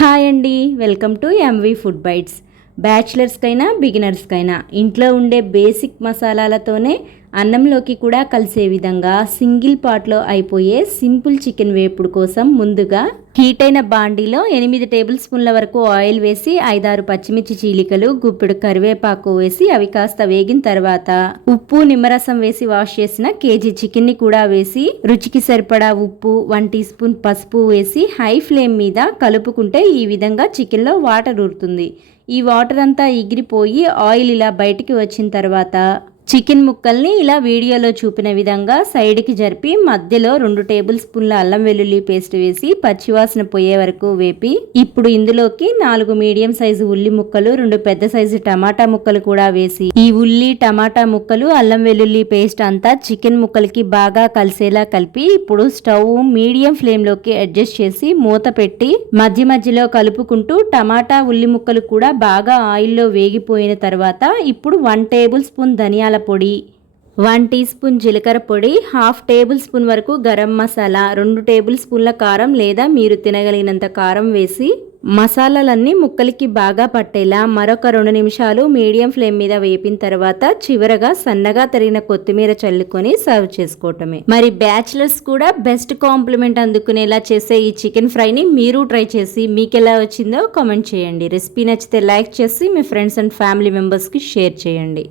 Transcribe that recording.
Hi అండి, welcome to MV food bytes. బ్యాచిలర్స్కైనా బిగినర్స్కైనా ఇంట్లో ఉండే బేసిక్ మసాలాలతోనే అన్నంలోకి కూడా కలిసే విధంగా సింగిల్ పాట్లో అయిపోయే సింపుల్ చికెన్ వేపుడు కోసం ముందుగా హీట్ అయిన బాండీలో 8 టేబుల్ స్పూన్ల వరకు ఆయిల్ వేసి 5-6 పచ్చిమిర్చి చీలికలు, గుప్పెడు కరివేపాకు వేసి అవి కాస్త వేగిన తర్వాత ఉప్పు, నిమ్మరసం వేసి వాష్ చేసిన కేజీ చికెన్ని కూడా వేసి రుచికి సరిపడా ఉప్పు, 1 టీ స్పూన్ పసుపు వేసి హై ఫ్లేమ్ మీద కలుపుకుంటే ఈ విధంగా చికెన్లో వాటర్ ఊరుతుంది. ఈ వాటర్ అంతా ఎగిరిపోయి ఆయిల్ ఇలా బయటికి వచ్చిన తర్వాత చికెన్ ముక్కల్ని ఇలా వీడియోలో చూపిన విధంగా సైడ్కి జరిపి మధ్యలో 2 టేబుల్ స్పూన్ల అల్లం వెల్లుల్లి పేస్ట్ వేసి పచ్చివాసన పోయే వరకు వేపి ఇప్పుడు ఇందులోకి 4 మీడియం సైజు ఉల్లి ముక్కలు, 2 పెద్ద సైజు టమాటా ముక్కలు కూడా వేసి ఈ ఉల్లి, టమాటా ముక్కలు, అల్లం వెల్లుల్లి పేస్ట్ అంతా చికెన్ ముక్కలకి బాగా కలిసేలా కలిపి ఇప్పుడు స్టవ్ మీడియం ఫ్లేమ్ లోకి అడ్జస్ట్ చేసి మూత పెట్టి మధ్య మధ్యలో కలుపుకుంటూ టమాటా, ఉల్లి ముక్కలు కూడా బాగా ఆయిల్లో వేగిపోయిన తర్వాత ఇప్పుడు 1 టేబుల్ స్పూన్ ధనియాల పొడి, 1 టీ స్పూన్ జీలకర్ర పొడి, 1/2 టేబుల్ స్పూన్ వరకు గరం మసాలా, 2 టేబుల్ స్పూన్ల కారం లేదా మీరు తినగలిగినంత కారం వేసి మసాలాలన్నీ ముక్కలకి బాగా పట్టేలా మరొక 2 నిమిషాలు మీడియం ఫ్లేమ్ మీద వేపిన తర్వాత చివరగా సన్నగా తరిగిన కొత్తిమీర చల్లుకొని సర్వ్ చేసుకోవటమే. మరి బ్యాచిలర్స్ కూడా బెస్ట్ కాంప్లిమెంట్ అందుకునేలా చేసే ఈ చికెన్ ఫ్రైని మీరు ట్రై చేసి మీకు ఎలా వచ్చిందో కామెంట్ చేయండి. రెసిపీ నచ్చితే లైక్ చేసి మీ ఫ్రెండ్స్ అండ్ ఫ్యామిలీ మెంబర్స్కి షేర్ చేయండి.